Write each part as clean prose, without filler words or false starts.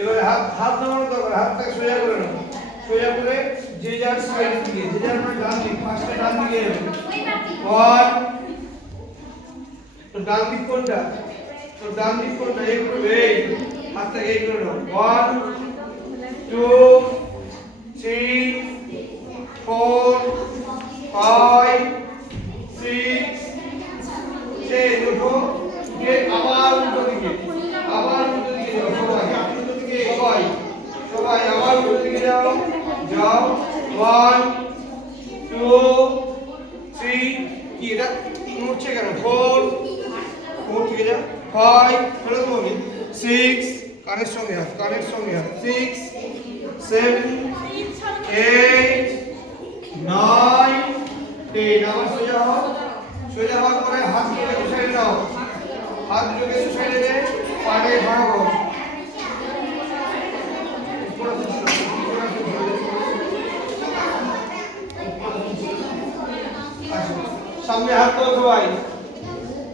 এবারে হাত হাত নামানো দরকার, হাতটাকে সোজা করে নাও, সোজা করে যে যার সাইড দিকে, যে যার মানে ডান দিক, ফার্স্টে ডান দিকে যাবে। 1 তো ডান দিক কোনটা? তো ডান দিক কোনটা? এই করবে, এই হাতটাকে এই করে নাও। 1 2 3 4 5 6 7 উঠো, যে আবার উল্টো দিকে, আবার উল্টো দিকে যাও সবাই, উল্টো দিকে সবাই, সবাই আবার উল্টো দিকে যাও, যাও 1 2 3 কি এটা উঠছে কেন? 4 4 থেকে যাও 5 ফেলে দেবো আমি 6 কানের সঙ্গে হাত, কানের সঙ্গে হাত 6 7 8 9 10 আবার সোজা হও, সোজা হওয়ার পরে হাত দুটোকে সাইডে নাও, হাত দুটোকে সাইডে নে, পায়ে ভাড়া করো, সামনে হাত করো সবাই,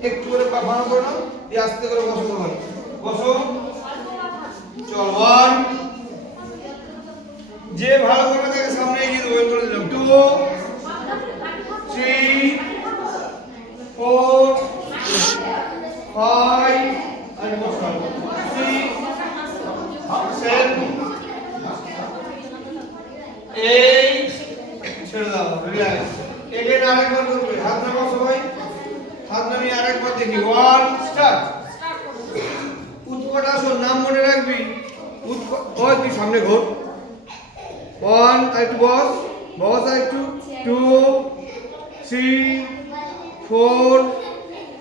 একটু করে পা ভাড়া করে নাও, দিয়ে আস্তে করে বসো সবাই, বসো। চল 1 যে ভালো করবে তাকে সামনে এগিয়ে দেবো, করে দিলাম 2 3 4 5 and 6 7 8 ছেড়ে দাও, রিল্যাক্স। এগেন আরেকবার করবে, হাত নামাও সবাই, হাত নামিয়ে আরেকবার দেখি 1 স্টার্ট। উৎকট আসন নাম মনে রাখবি, উৎকট ওই তুই সামনে ঘোর, 1 আরেকটু বস, বস আরেকটু, 2 3 4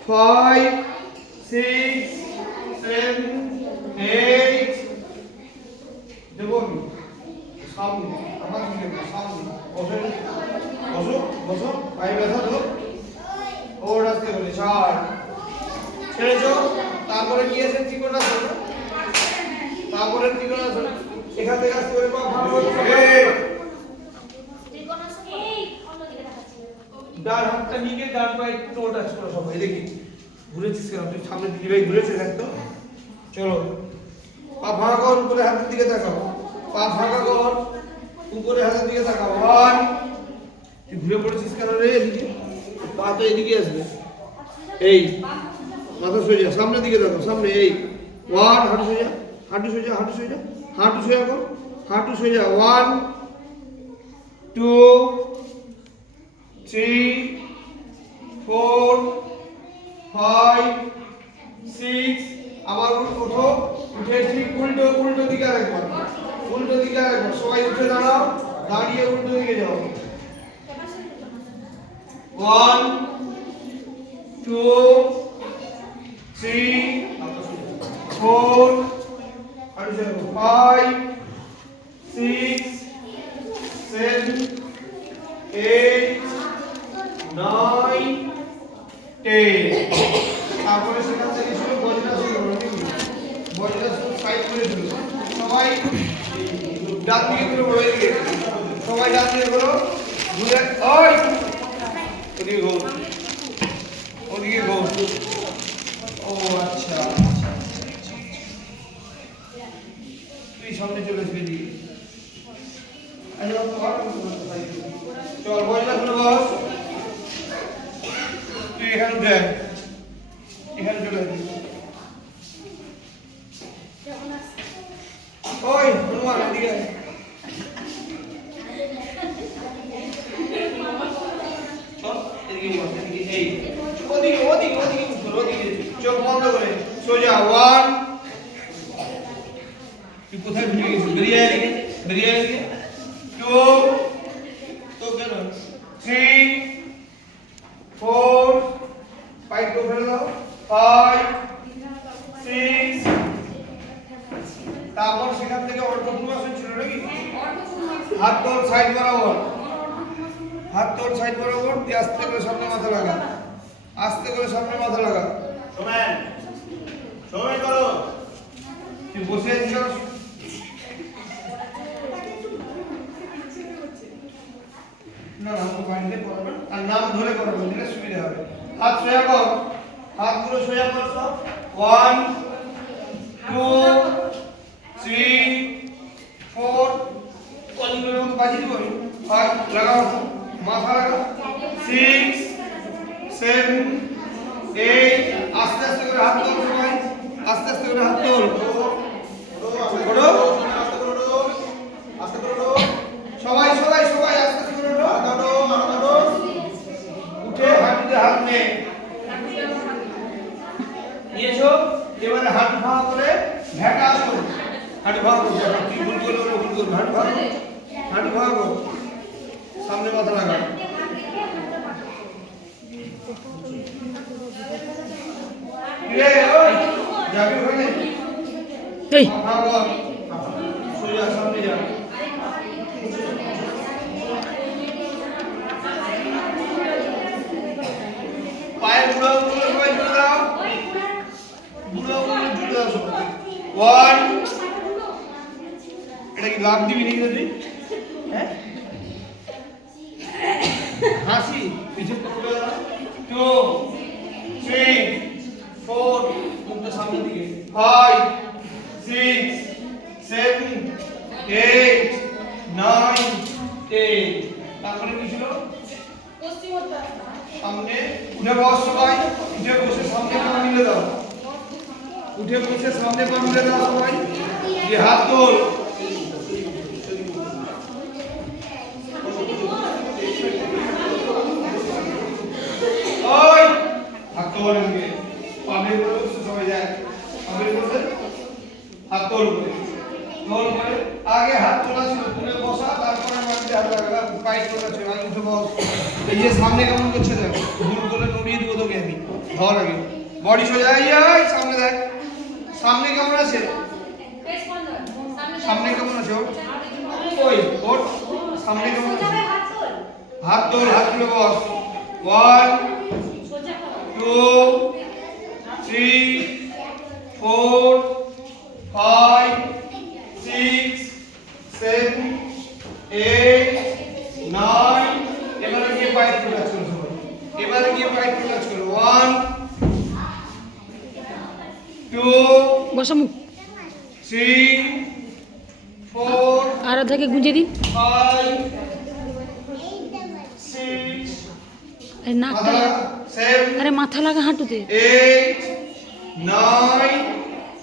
5 6 7 8 দেবো আমি সামনে, আমার দিকে সামনে বসে, বসো বসো, পায়ে ব্যথা তো ওর আসতে বলে 4 ছেড়েছো। তারপরে কি আছে? ত্রিকোণাসন, তারপরে ত্রিকোণাসন, এখান থেকে আসতে করে পা ভালো করে ত্রিকোণাসন, এই অন্যদিকে দেখাচ্ছি, ডান হাতটা নিয়ে ডান পায়ে টো টাচ করো সবাই, দেখি ঘুরেছিস কেন তুই? সামনে দিদি ভাই ঘুরেছে দেখতো। চলো পা ভাঙা কর, উপরে হাতের দিকে তাকাও, পা ভাঙা কর, উপরে হাতের দিকে তাকাও। 1 তুই ঘুরে পড়েছিস কেন রে? এদিকে পা তো এদিকে আসবে, এই মাথা সোজা, সামনের দিকে দেখো, সামনে, এই 1 হাঁটু সোজা, হাঁটু সোজা, হাঁটু সোজা, হাঁটু সোজা কর, হাঁটু সোজা 1 2 3 4 5 6 আবার ওঠো, উঠে ঠিক উল্টো, উল্টো দিকে আরেকবার, উল্টো দিকে আরেকবার, সবাই উঠে দাঁড়াও, দাঁড়িয়ে উল্টো দিকে যাও 1 2 3 4 5 6 7 8 9 10 তারপরে সেখান থেকে শুরু বজ্রাসন করো, নাকি বজ্রাসন সাইড করে দিল, সবাই ডান দিকে করে বড় দিকে, সবাই ডান দিকে করো, ঘুরে ওই ওদিকে ঘোর, ওদিকে ঘোর। ও আচ্ছা, তুই সামনে চলে আসবি দিকে, চল বজ্রাসন বস, তুই এখানে দেখ, এখানে চলে আসবি, ওই হনুমান এদিকে চল, এদিকে বস, এদিকে, এই ওদিকে ওদিকে ওদিকে ওদিকে, চোখ বন্ধ করে সোজা 1 তুই কোথায় ঢুকে গেছিস? বেরিয়ে আয় এদিকে, বেরিয়ে আয় এদিকে 2 তো কেন 3 4 5 তো ফেলে দাও 5 6 তারপর সেখান থেকে অর্ধপূর্ণাসন ছিল নাকি? হাত তোর সাইড বরাবর, হাত তোর সাইড বরাবর, দিয়ে আস্তে করে সামনে মাথা লাগা, আস্তে করে সামনে মাথা লাগা, সময় সময় করো, তুই বসে আছিস না, নাম তো বাইরে করবেন আর নাম ধরে করবেন, দিলে সুবিধা হবে। হাত সোজা কর, হাতগুলো সোজা কর সব, 1 2 3 লাগাও মাথা লাগাও 6 7 8 আস্তে আস্তে করে হাত তোল সবাই আস্তে আস্তে করে হাত তোল ওঠো আস্তে করে ওঠো সবাই সবাই সবাই আস্তে আস্তে করে ওঠো উঠে হাঁটুতে হাত নে নিয়েছো এবারে হাঁটু ভাঙা করে ভেটা আসো হাঁটু ভাঙা করো কি ভুল করলে ভুল করো হাঁটু ভাঙা করো সামনে মাথা লাগা রে ওই যাবি ওখানে এই ভাগো সোজা সামনে যা পায়ের বুড়ো সবাই জুড়ে দাও বুড়ো জুড়ে দাও সবাই 1 এটা কি লাভ দিবি নাকি তুই হ্যাঁ হাসি পিছে পড়বে 2 3 4 মুখটা সামনের দিকে 5 6 7 8 9 10 তারপরে কি ছিল সামনে উঠে বস সবাই উঠে বসে সামনে পা মিলে দাও উঠে বসে সামনে পা মিলে দাও সবাই যে হাত তোল ওই হাত তোলেंगे পাবে বলে সবাই যায় পাবে বলে হাত তোলবে তোল করে আগে হাত তোলা ছিল তুলে বসা তারপরে মাটিতে হাত লাগা পাইট করা ছিল আগে উঠে বস এই যে সামনে কেমন করছে দেখো ভুল করে নড়িয়ে দেবো তোকে আমি ধর আগে বডি সোজা এই সামনে দেখ সামনে কেমন আছে সামনে কেমন আছে ওই ওঠ সামনে কেমন আছে হাত তোল হাত তুলে বস 1 2 3 4 5 6 7 8 9 এবারে গিয়ে পাইপ রিল্যাক্স করো সবাই এবারে গিয়ে পাইপ রিল্যাক্স করো 1 2 বসা মুখ 3 4 আর থেকে গুঁজে দিন 5 6 আরে নাকটা 7 আরে মাথা লাগা হাঁটুতে 8 9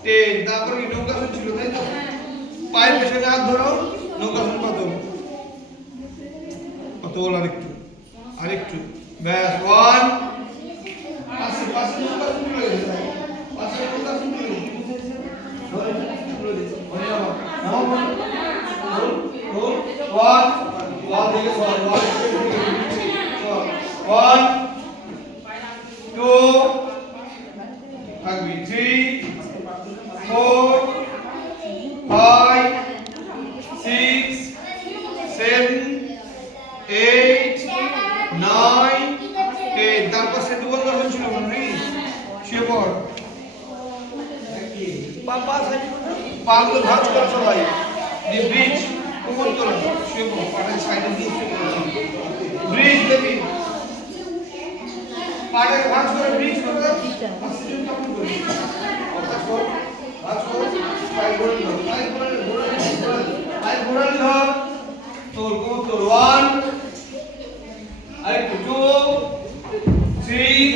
10 তারপর কি নৌকাসন ছিল তাই তো পায়ের পেছনে হাত ধরো নৌকাসন পাতল আরেকটু ব্যাস 1 পাশে পাশে নৌকাসন চলে গেছে পাশে নৌকাসন চলে গেছে ধরে চলে গেছে ধরে নাও রোল 1 দিকে সর 1 2 থাকবি 3 4 5 6 7 8 9 10 তারপর সেতু বন্ধ হচ্ছিল মনে শুয়ে পড় পাপা পাগুলো ভাঁজ কর সবাই দি ব্রিজ কোমর তোল শুয়ে পড় পায়ের সাইডে দিয়ে শুয়ে পড় ব্রিজ দেবি পাটাকে ভাঁজ করে ব্রিজ করে দাও অক্সিজেন কেমন করে অর্থাৎ কর ভাঁজ কর পায়ে ঘোরালি ধর পায়ে ঘোরালি ধর তোর কোমর তোর 1 আরেকটু 2 3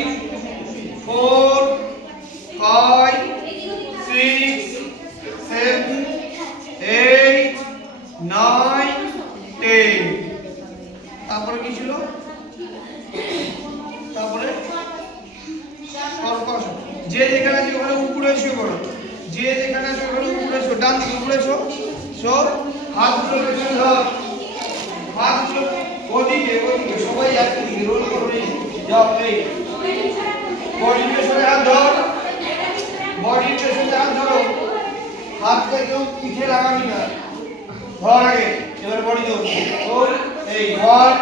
4 5 6 7 8 9 10 তারপরে কি ছিল তারপরে যে যেখানে আছে ওখানে উপরে শুয়ে পড়ো যে যেখানে আছে ওখানে উপরে শো ডান দিকে উপরে শো হাতগুলো পেছনে ধর হাতগুলো ওদিকে সবাই একদিকে রোল করে যাও এই বডির পেছনে হাত ধর বডির পেছনে হাত ধরো হাতটা কেউ পিঠে লাগাবি না ধর আগে এবার বডি ধর এই 1